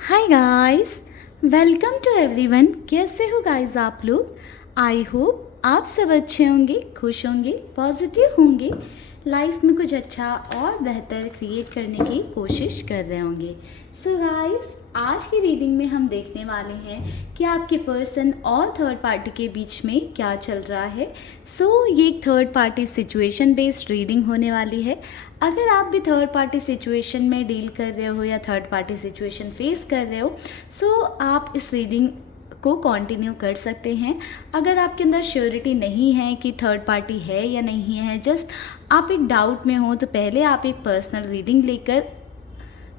Hi guys, welcome to everyone. कैसे हो guys आप लोग? आई होप आप सब अच्छे होंगे, खुश होंगे, पॉजिटिव होंगे, लाइफ में कुछ अच्छा और बेहतर क्रिएट करने की कोशिश कर रहे होंगे। सो गाइस, आज की रीडिंग में हम देखने वाले हैं कि आपके पर्सन और थर्ड पार्टी के बीच में क्या चल रहा है। ये एक third party situation based reading होने वाली है। अगर आप भी थर्ड पार्टी सिचुएशन में डील कर रहे हो या थर्ड पार्टी सिचुएशन फेस कर रहे हो, आप इस रीडिंग को कंटिन्यू कर सकते हैं। अगर आपके अंदर श्योरिटी नहीं है कि थर्ड पार्टी है या नहीं है, जस्ट आप एक डाउट में हो, तो पहले आप एक पर्सनल रीडिंग लेकर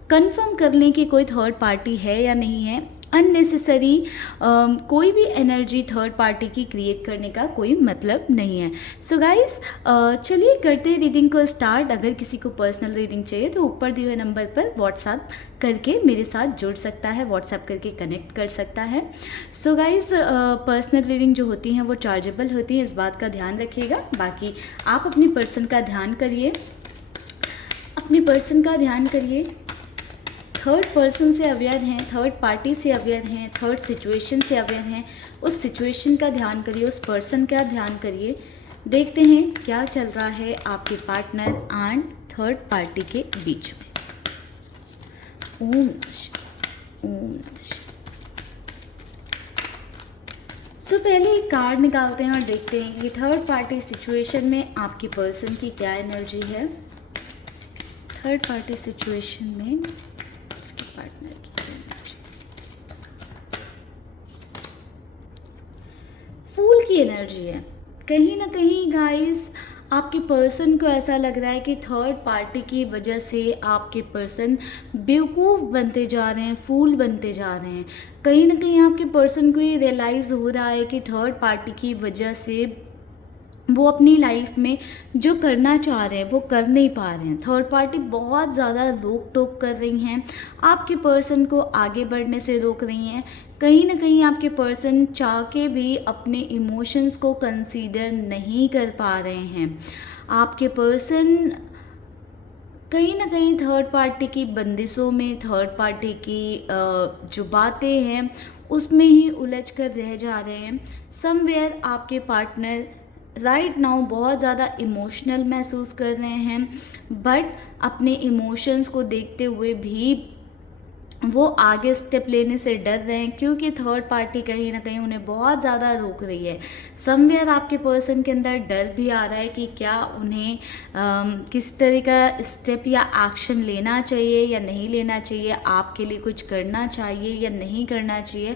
कंफर्म कर लें कि कोई थर्ड पार्टी है या नहीं है। अननेसेसरी कोई भी एनर्जी थर्ड पार्टी की क्रिएट करने का कोई मतलब नहीं है। सो गाइस, चलिए करते हैं रीडिंग को स्टार्ट। अगर किसी को पर्सनल रीडिंग चाहिए तो ऊपर दिए हुए नंबर पर व्हाट्सएप करके मेरे साथ जुड़ सकता है, व्हाट्सएप करके कनेक्ट कर सकता है। सो गाइस, पर्सनल रीडिंग जो होती हैं वो चार्जेबल होती है, इस बात का ध्यान रखिएगा। बाकी आप अपनी पर्सन का ध्यान करिए, अपने पर्सन का ध्यान करिए। थर्ड पर्सन से अवेयर हैं, थर्ड पार्टी से अवेयर हैं, थर्ड सिचुएशन से अवेयर हैं, उस सिचुएशन का ध्यान करिए, उस पर्सन का ध्यान करिए। देखते हैं क्या चल रहा है आपके पार्टनर एंड थर्ड पार्टी के बीच में। ओम नमः शिवाय, ओम नमः शिवाय। पहले एक कार्ड निकालते हैं और देखते हैं कि थर्ड पार्टी सिचुएशन में आपके पर्सन की क्या एनर्जी है। थर्ड पार्टी सिचुएशन में उसके पार्टनर की एनर्जी, फूल की एनर्जी है। कहीं ना कहीं गाइस, आपके पर्सन को ऐसा लग रहा है कि थर्ड पार्टी की वजह से आपके पर्सन बेवकूफ़ बनते जा रहे हैं, फूल बनते जा रहे हैं। कहीं ना कहीं आपके पर्सन को ये रियलाइज़ हो रहा है कि थर्ड पार्टी की वजह से वो अपनी लाइफ में जो करना चाह रहे हैं वो कर नहीं पा रहे हैं। थर्ड पार्टी बहुत ज़्यादा रोक टोक कर रही हैं, आपके पर्सन को आगे बढ़ने से रोक रही हैं। कहीं ना कहीं आपके पर्सन चाह के भी अपने इमोशंस को कंसीडर नहीं कर पा रहे हैं। आपके पर्सन कहीं ना कहीं थर्ड पार्टी की बंदिशों में, थर्ड पार्टी की जो बातें हैं उसमें ही उलझ कर रह जा रहे हैं। समवेयर आपके पार्टनर राइट नाउ बहुत ज़्यादा इमोशनल महसूस कर रहे हैं, बट अपने इमोशंस को देखते हुए भी वो आगे स्टेप लेने से डर रहे हैं, क्योंकि थर्ड पार्टी कहीं ना कहीं उन्हें बहुत ज़्यादा रोक रही है। समवेयर आपके पर्सन के अंदर डर भी आ रहा है कि क्या उन्हें किस तरह का स्टेप या एक्शन लेना चाहिए या नहीं लेना चाहिए, आपके लिए कुछ करना चाहिए या नहीं करना चाहिए।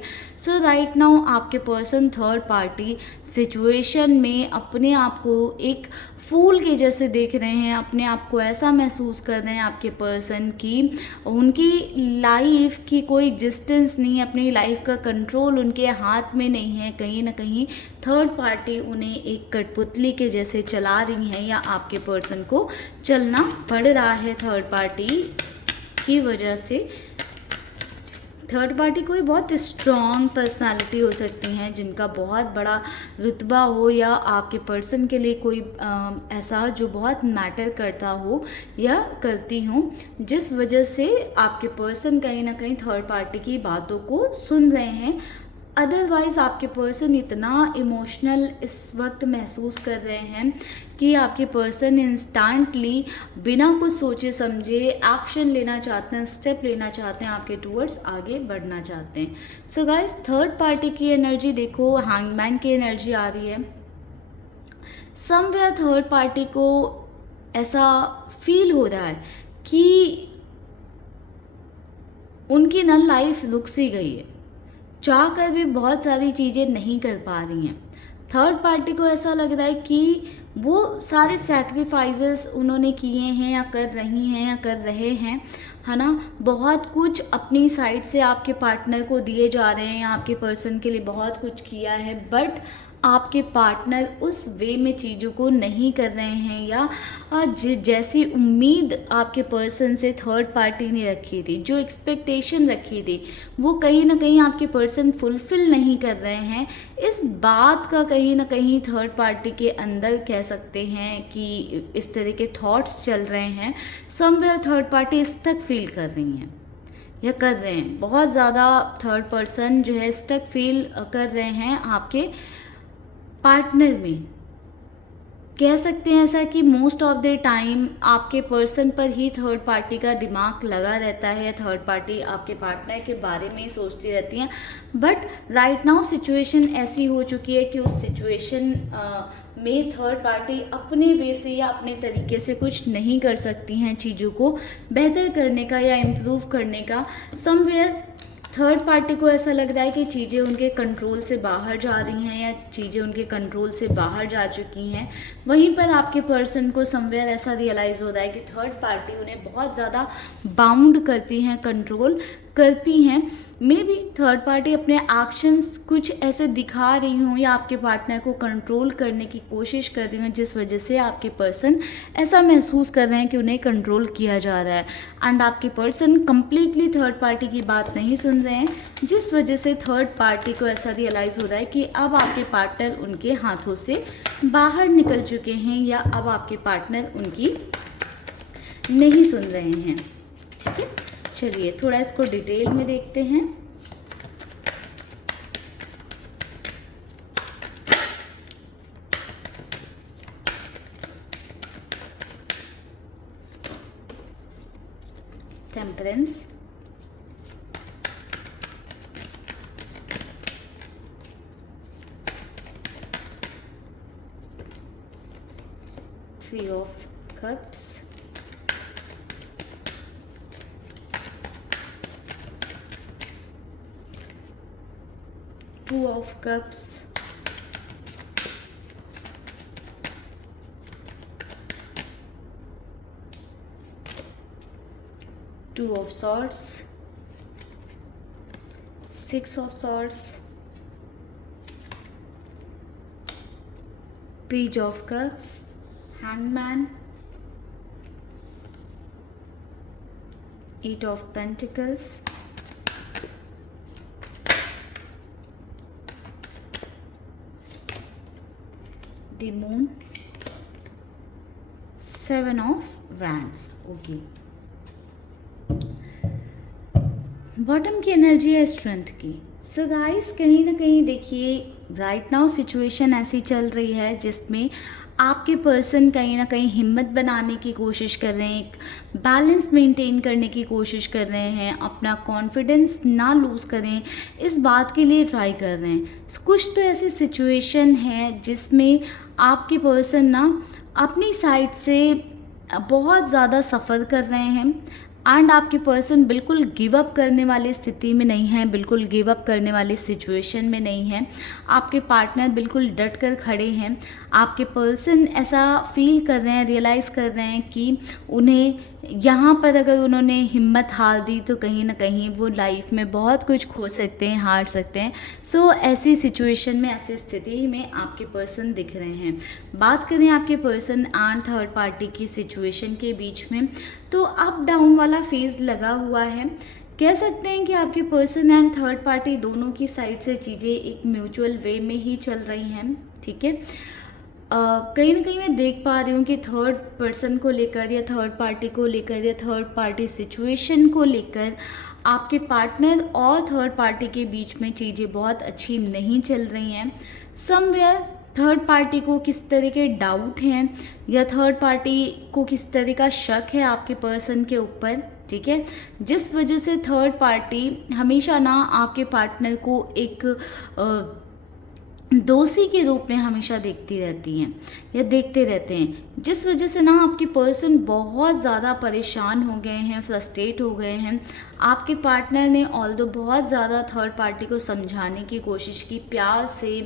राइट नाउ आपके पर्सन थर्ड पार्टी सिचुएशन में अपने आप को एक फूल के जैसे देख रहे हैं, अपने आप को ऐसा महसूस कर रहे हैं आपके पर्सन की उनकी लाइफ की कोई एग्जिस्टेंस नहीं है, अपनी लाइफ का कंट्रोल उनके हाथ में नहीं है। कहीं ना कहीं थर्ड पार्टी उन्हें एक कठपुतली के जैसे चला रही है, या आपके पर्सन को चलना पड़ रहा है थर्ड पार्टी की वजह से। थर्ड पार्टी कोई बहुत स्ट्रॉन्ग पर्सनालिटी हो सकती हैं, जिनका बहुत बड़ा रुतबा हो, या आपके पर्सन के लिए कोई ऐसा जो बहुत मैटर करता हो या करती हो, जिस वजह से आपके पर्सन कहीं ना कहीं थर्ड पार्टी की बातों को सुन रहे हैं। अदरवाइज़ आपके पर्सन इतना इमोशनल इस वक्त महसूस कर रहे हैं कि आपके पर्सन इंस्टेंटली बिना कुछ सोचे समझे एक्शन लेना चाहते हैं, स्टेप लेना चाहते हैं, आपके टूवर्ड्स आगे बढ़ना चाहते हैं। गाइस, थर्ड पार्टी की एनर्जी देखो, हैंगमैन की एनर्जी आ रही है। समवेयर थर्ड पार्टी को ऐसा फील हो रहा है कि उनकी ना लाइफ रुक सी गई है, चाह कर भी बहुत सारी चीज़ें नहीं कर पा रही हैं। थर्ड पार्टी को ऐसा लग रहा है कि वो सारे सैक्रिफाइसेस उन्होंने किए हैं या कर रही हैं या कर रहे हैं, है ना। बहुत कुछ अपनी साइड से आपके पार्टनर को दिए जा रहे हैं, या आपके पर्सन के लिए बहुत कुछ किया है, बट आपके पार्टनर उस वे में चीज़ों को नहीं कर रहे हैं, या जैसी उम्मीद आपके पर्सन से थर्ड पार्टी ने रखी थी, जो एक्सपेक्टेशन रखी थी, वो कहीं ना कहीं आपके पर्सन फुलफिल नहीं कर रहे हैं। इस बात का कहीं ना कहीं थर्ड पार्टी के अंदर कह सकते हैं कि इस तरह के थॉट्स चल रहे हैं। Somewhere third party stuck feel कर रही हैं, या कर रहे हैं, बहुत ज़्यादा थर्ड पर्सन जो है स्टक फील कर रहे हैं आपके पार्टनर में। कह सकते हैं ऐसा कि मोस्ट ऑफ द टाइम आपके पर्सन पर ही थर्ड पार्टी का दिमाग लगा रहता है, थर्ड पार्टी आपके पार्टनर के बारे में ही सोचती रहती हैं। बट राइट नाउ सिचुएशन ऐसी हो चुकी है कि उस सिचुएशन में थर्ड पार्टी अपने वे से या अपने तरीके से कुछ नहीं कर सकती हैं चीज़ों को बेहतर करने का या इम्प्रूव करने का। समवेयर थर्ड पार्टी को ऐसा लग रहा है कि चीज़ें उनके कंट्रोल से बाहर जा रही हैं या चीज़ें उनके कंट्रोल से बाहर जा चुकी हैं। वहीं पर आपके पर्सन को समवेयर ऐसा रियलाइज़ हो रहा है कि थर्ड पार्टी उन्हें बहुत ज़्यादा बाउंड करती हैं, कंट्रोल करती हैं। मे बी थर्ड पार्टी अपने एक्शंस कुछ ऐसे दिखा रही हूँ या आपके पार्टनर को कंट्रोल करने की कोशिश कर रही हूँ, जिस वजह से आपके पर्सन ऐसा महसूस कर रहे हैं कि उन्हें कंट्रोल किया जा रहा है। एंड आपके पर्सन कम्प्लीटली थर्ड पार्टी की बात नहीं सुन रहे हैं, जिस वजह से थर्ड पार्टी को ऐसा रियलाइज़ हो रहा है कि अब आपके पार्टनर उनके हाथों से बाहर निकल चुके हैं या अब आपके पार्टनर उनकी नहीं सुन रहे हैं। ठीक है, चलिए थोड़ा इसको डिटेल में देखते हैं। Temperance, three of cups, two of cups, two of swords, six of swords, page of cups, hangman, eight of pentacles, the moon, seven of wands। Okay, bottom की एनर्जी है स्ट्रेंथ की। सो गाइस, कहीं ना कहीं देखिए right now situation ऐसी चल रही है जिसमें आपके पर्सन कहीं ना कहीं हिम्मत बनाने की कोशिश कर रहे हैं, एक बैलेंस मेंटेन करने की कोशिश कर रहे हैं, अपना कॉन्फिडेंस ना लूज़ करें इस बात के लिए ट्राई कर रहे हैं। कुछ तो ऐसी सिचुएशन है जिसमें आपके पर्सन ना अपनी साइड से बहुत ज़्यादा सफ़र कर रहे हैं एंड आपके पर्सन बिल्कुल गिव अप करने वाली स्थिति में नहीं है, बिल्कुल गिव अप करने वाली सिचुएशन में नहीं है। आपके पार्टनर बिल्कुल डट कर खड़े हैं। आपके पर्सन ऐसा फील कर रहे हैं, रियलाइज़ कर रहे हैं कि उन्हें यहाँ पर अगर उन्होंने हिम्मत हार दी तो कहीं ना कहीं वो लाइफ में बहुत कुछ खो सकते हैं, हार सकते हैं। सो ऐसी सिचुएशन में, ऐसी स्थिति में आपके पर्सन दिख रहे हैं। बात करें आपके पर्सन एंड थर्ड पार्टी की सिचुएशन के बीच में, तो अप डाउन वाला फेज लगा हुआ है। कह सकते हैं कि आपके पर्सन एंड थर्ड पार्टी दोनों की साइड से चीज़ें एक म्यूचुअल वे में ही चल रही हैं। ठीक है, कहीं ना कहीं मैं देख पा रही हूँ कि थर्ड पर्सन को लेकर या थर्ड पार्टी को लेकर या थर्ड पार्टी सिचुएशन को लेकर आपके पार्टनर और थर्ड पार्टी के बीच में चीज़ें बहुत अच्छी नहीं चल रही हैं। समवेयर थर्ड पार्टी को किस तरह के डाउट हैं या थर्ड पार्टी को किस तरह का शक है आपके पर्सन के ऊपर। ठीक है, जिस वजह से थर्ड पार्टी हमेशा ना आपके पार्टनर को एक दोषी के रूप में हमेशा देखती रहती हैं या देखते रहते हैं, जिस वजह से ना आपके पर्सन बहुत ज़्यादा परेशान हो गए हैं, फ्रस्ट्रेट हो गए हैं। आपके पार्टनर ने ऑल्दो बहुत ज़्यादा थर्ड पार्टी को समझाने की कोशिश की, प्यार से,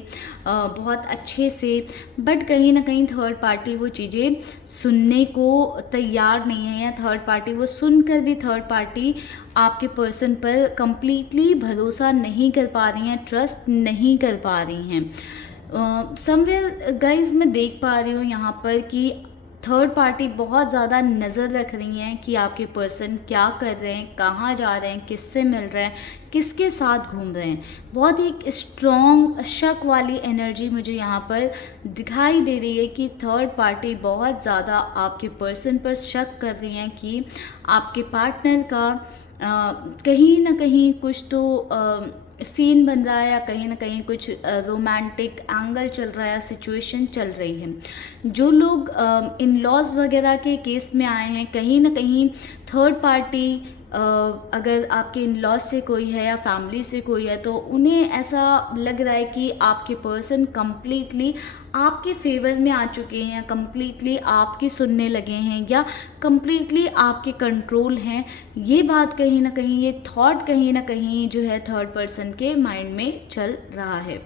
बहुत अच्छे से, बट कहीं ना कहीं थर्ड पार्टी वो चीज़ें सुनने को तैयार नहीं है या थर्ड पार्टी वो सुनकर भी थर्ड पार्टी आपके पर्सन पर कंप्लीटली भरोसा नहीं कर पा रही हैं, ट्रस्ट नहीं कर पा रही हैं। समवेयर गाइज मैं देख पा रही हूँ यहाँ पर कि थर्ड पार्टी बहुत ज़्यादा नज़र रख रही हैं कि आपके पर्सन क्या कर रहे हैं, कहाँ जा रहे हैं, किससे मिल रहे हैं, किसके साथ घूम रहे हैं। बहुत ही एक स्ट्रॉन्ग शक वाली एनर्जी मुझे यहाँ पर दिखाई दे रही है कि थर्ड पार्टी बहुत ज़्यादा आपके पर्सन पर शक कर रही हैं कि आपके पार्टनर का कहीं ना कहीं कुछ तो सीन बन रहा है, या कहीं ना कहीं कुछ रोमांटिक एंगल चल रहा है, सिचुएशन चल रही है। जो लोग इन लॉज वगैरह के केस में आए हैं, कहीं ना कहीं थर्ड पार्टी अगर आपके इन लॉज से कोई है या फैमिली से कोई है, तो उन्हें ऐसा लग रहा है कि आपके पर्सन कंप्लीटली आपके फेवर में आ चुके हैं, या कंप्लीटली आपकी सुनने लगे हैं, या कंप्लीटली आपके कंट्रोल हैं। ये बात कहीं ना कहीं, ये थॉट कहीं ना कहीं जो है थर्ड पर्सन के माइंड में चल रहा है।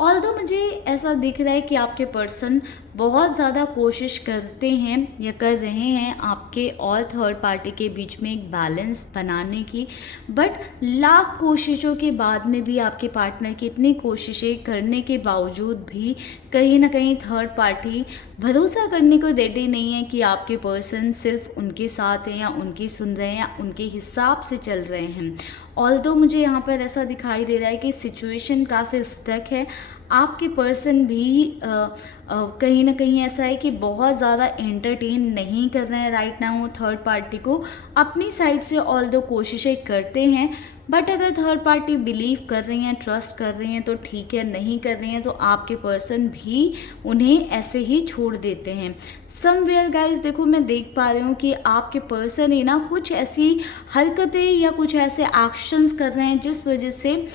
ऑल्दो मुझे ऐसा दिख रहा है कि आपके पर्सन बहुत ज़्यादा कोशिश करते हैं या कर रहे हैं आपके और थर्ड पार्टी के बीच में एक बैलेंस बनाने की, बट लाख कोशिशों के बाद में भी, आपके पार्टनर की इतनी कोशिशें करने के बावजूद भी कहीं ना कहीं थर्ड पार्टी भरोसा करने को रेडी नहीं है कि आपके पर्सन सिर्फ उनके साथ हैं, या उनकी सुन रहे हैं, या उनके हिसाब से चल रहे हैं। ऑल्दो मुझे यहाँ पर ऐसा दिखाई दे रहा है कि सिचुएशन काफ़ी स्टक है। आपके पर्सन भी कहीं ना कहीं ऐसा है कि बहुत ज़्यादा एंटरटेन नहीं कर रहे हैं राइट नाउ थर्ड पार्टी को। अपनी साइड से ऑल्दो कोशिशें करते हैं, बट अगर थर्ड पार्टी बिलीव कर रही हैं, ट्रस्ट कर रही हैं तो ठीक है, नहीं कर रही हैं तो आपके पर्सन भी उन्हें ऐसे ही छोड़ देते हैं। समवेयर गाइस, देखो मैं देख पा रही हूँ कि आपके पर्सन ही ना कुछ ऐसी हरकतें या कुछ ऐसे एक्शंस कर रहे हैं जिस वजह से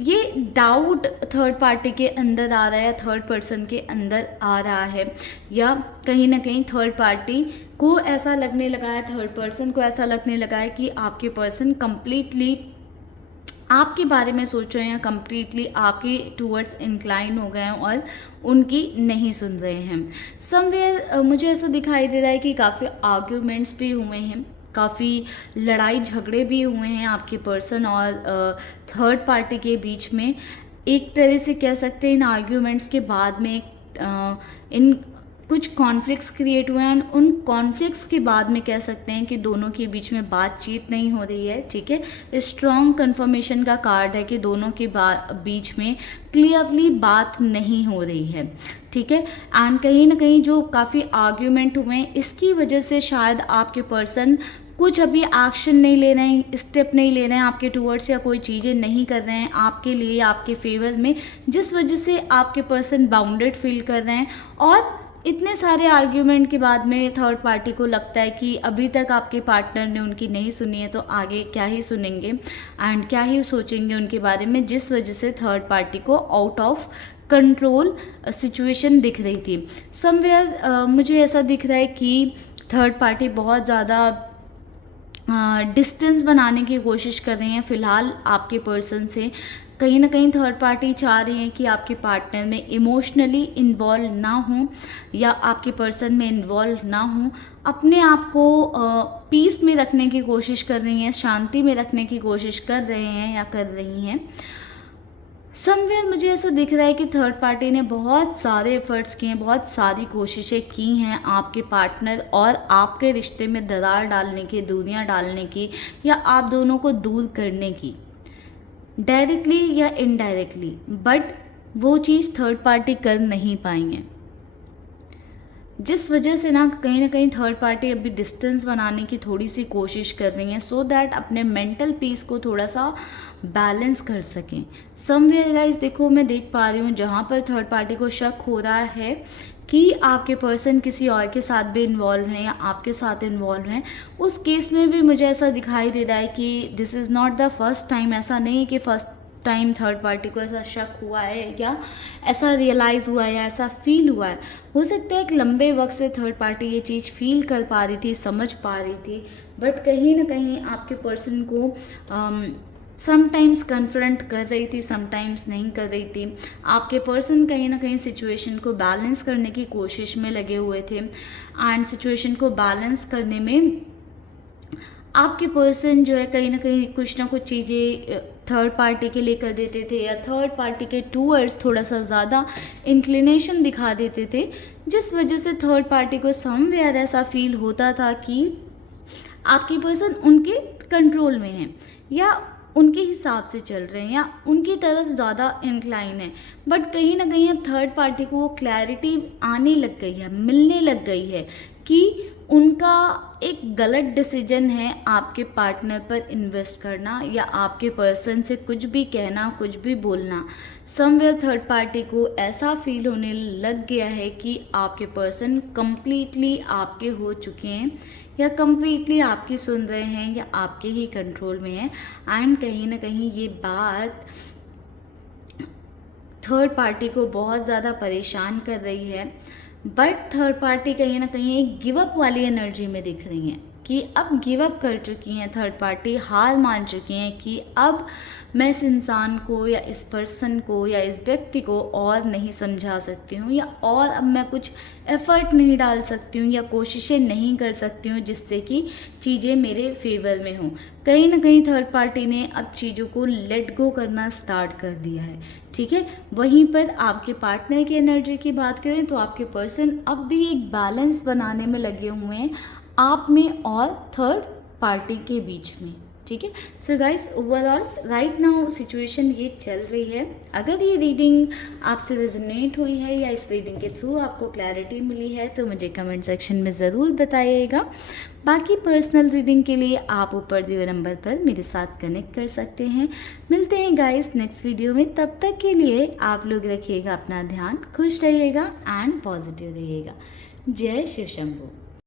ये डाउट थर्ड पार्टी के अंदर आ रहा है, या थर्ड पर्सन के अंदर आ रहा है, या कहीं ना कहीं थर्ड पार्टी को ऐसा लगने लगा है, थर्ड पर्सन को ऐसा लगने लगा है कि आपके पर्सन कंप्लीटली आपके बारे में सोच रहे हैं, कंप्लीटली आपके टूवर्ड्स इंक्लाइन हो गए हैं और उनकी नहीं सुन रहे हैं। समवेयर मुझे ऐसा दिखाई दे रहा है कि काफ़ी आर्ग्यूमेंट्स भी हुए हैं, काफ़ी लड़ाई झगड़े भी हुए हैं आपके पर्सन और थर्ड पार्टी के बीच में। एक तरह से कह सकते हैं इन आर्ग्यूमेंट्स के बाद में इन कुछ कॉन्फ्लिक्ट्स क्रिएट हुए हैं। उन कॉन्फ्लिक्ट्स के बाद में कह सकते हैं कि दोनों के बीच में बातचीत नहीं हो रही है। ठीक है, स्ट्रॉन्ग कन्फर्मेशन का कार्ड है कि दोनों के बीच में क्लियरली बात नहीं हो रही है। ठीक है, एंड कहीं ना कहीं जो काफ़ी आर्ग्यूमेंट हुए हैं, इसकी वजह से शायद आपके पर्सन कुछ अभी एक्शन नहीं ले रहे हैं, स्टेप नहीं ले रहे हैं आपके टूवर्ड्स, या कोई चीज़ें नहीं कर रहे हैं आपके लिए, आपके फेवर में, जिस वजह से आपके पर्सन बाउंडेड फील कर रहे हैं। और इतने सारे आर्ग्यूमेंट के बाद में थर्ड पार्टी को लगता है कि अभी तक आपके पार्टनर ने उनकी नहीं सुनी है, तो आगे क्या ही सुनेंगे एंड क्या ही सोचेंगे उनके बारे में, जिस वजह से थर्ड पार्टी को आउट ऑफ कंट्रोल सिचुएशन दिख रही थी। समवेयर मुझे ऐसा दिख रहा है कि थर्ड पार्टी बहुत ज़्यादा डिस्टेंस बनाने की कोशिश कर रही हैं फ़िलहाल आपके पर्सन से। कहीं ना कहीं थर्ड पार्टी चाह रही है कि आपके पार्टनर में इमोशनली इन्वॉल्व ना हो, या आपके पर्सन में इन्वॉल्व ना हो, अपने आप को पीस में रखने की कोशिश कर रही हैं, शांति में रखने की कोशिश कर रहे हैं या कर रही हैं। समवेयर मुझे ऐसा दिख रहा है कि थर्ड पार्टी ने बहुत सारे एफर्ट्स किए हैं, बहुत सारी कोशिशें की हैं आपके पार्टनर और आपके रिश्ते में दरार डालने की, दूरियां डालने की, या आप दोनों को दूर करने की, डायरेक्टली या इनडायरेक्टली, बट वो चीज़ थर्ड पार्टी कर नहीं पाएंगे, जिस वजह से ना कहीं थर्ड पार्टी अभी डिस्टेंस बनाने की थोड़ी सी कोशिश कर रही हैं, सो दैट अपने मेंटल पीस को थोड़ा सा बैलेंस कर सकें। समवेयर गाइस, देखो मैं देख पा रही हूँ जहाँ पर थर्ड पार्टी को शक हो रहा है कि आपके पर्सन किसी और के साथ भी इन्वॉल्व हैं या आपके साथ इन्वॉल्व हैं, उस केस में भी मुझे ऐसा दिखाई दे रहा है कि this is not the first time. ऐसा नहीं है कि फर्स्ट टाइम थर्ड पार्टी को ऐसा शक हुआ है, या ऐसा रियलाइज़ हुआ है, या ऐसा फील हुआ है। हो सकता है एक लंबे वक्त से थर्ड पार्टी ये चीज़ फील कर पा रही थी, समझ पा रही थी, बट कहीं ना कहीं आपके पर्सन को समटाइम्स कन्फ्रंट कर रही थी, समटाइम्स नहीं कर रही थी। आपके पर्सन कहीं ना कहीं सिचुएशन को बैलेंस करने की कोशिश में लगे हुए थे, एंड सिचुएशन को बैलेंस करने में आपके पर्सन जो है कहीं ना कहीं कुछ ना कुछ चीज़ें थर्ड पार्टी के लिए कर देते थे, या थर्ड पार्टी के टूवर्ड्स थोड़ा सा ज़्यादा इंक्लिनेशन दिखा देते थे, जिस वजह से थर्ड पार्टी को समवेयर ऐसा फील होता था कि आपके पर्सन उनके कंट्रोल में है या उनके हिसाब से चल रहे हैं या उनकी तरफ ज़्यादा इंक्लाइन है। बट कहीं ना कहीं अब थर्ड पार्टी को वो क्लैरिटी आने लग गई है, मिलने लग गई है कि उनका एक गलत डिसीजन है आपके पार्टनर पर इन्वेस्ट करना या आपके पर्सन से कुछ भी कहना, कुछ भी बोलना। समवेयर थर्ड पार्टी को ऐसा फील होने लग गया है कि आपके पर्सन कंप्लीटली आपके हो चुके हैं या कंप्लीटली आपकी सुन रहे हैं या आपके ही कंट्रोल में है। एंड कहीं ना कहीं ये बात थर्ड पार्टी को बहुत ज़्यादा परेशान कर रही है। बट थर्ड पार्टी कहीं ना कहीं एक गिव अप वाली एनर्जी में दिख रही हैं कि अब गिव अप कर चुकी हैं थर्ड पार्टी, हार मान चुकी हैं कि अब मैं इस इंसान को या इस पर्सन को या इस व्यक्ति को और नहीं समझा सकती हूँ या और अब मैं कुछ एफर्ट नहीं डाल सकती हूँ या कोशिशें नहीं कर सकती हूँ जिससे कि चीज़ें मेरे फेवर में हों। कहीं ना कहीं थर्ड पार्टी ने अब चीज़ों को लेट गो करना स्टार्ट कर दिया है, ठीक है। वहीं पर आपके पार्टनर की एनर्जी की बात करें तो आपके पर्सन अब भी एक बैलेंस बनाने में लगे हुए हैं आप में और थर्ड पार्टी के बीच में, ठीक है। So guys, overall right now situation ये चल रही है। अगर ये रीडिंग आपसे रेजोनेट हुई है या इस रीडिंग के थ्रू आपको क्लैरिटी मिली है तो मुझे कमेंट सेक्शन में ज़रूर बताइएगा। बाकी पर्सनल रीडिंग के लिए आप ऊपर दिए हुए नंबर पर मेरे साथ कनेक्ट कर सकते हैं। मिलते हैं गाइस नेक्स्ट वीडियो में, तब तक के लिए आप लोग रखिएगा अपना ध्यान, खुश रहिएगा एंड पॉजिटिव रहिएगा। जय शिव शंभू।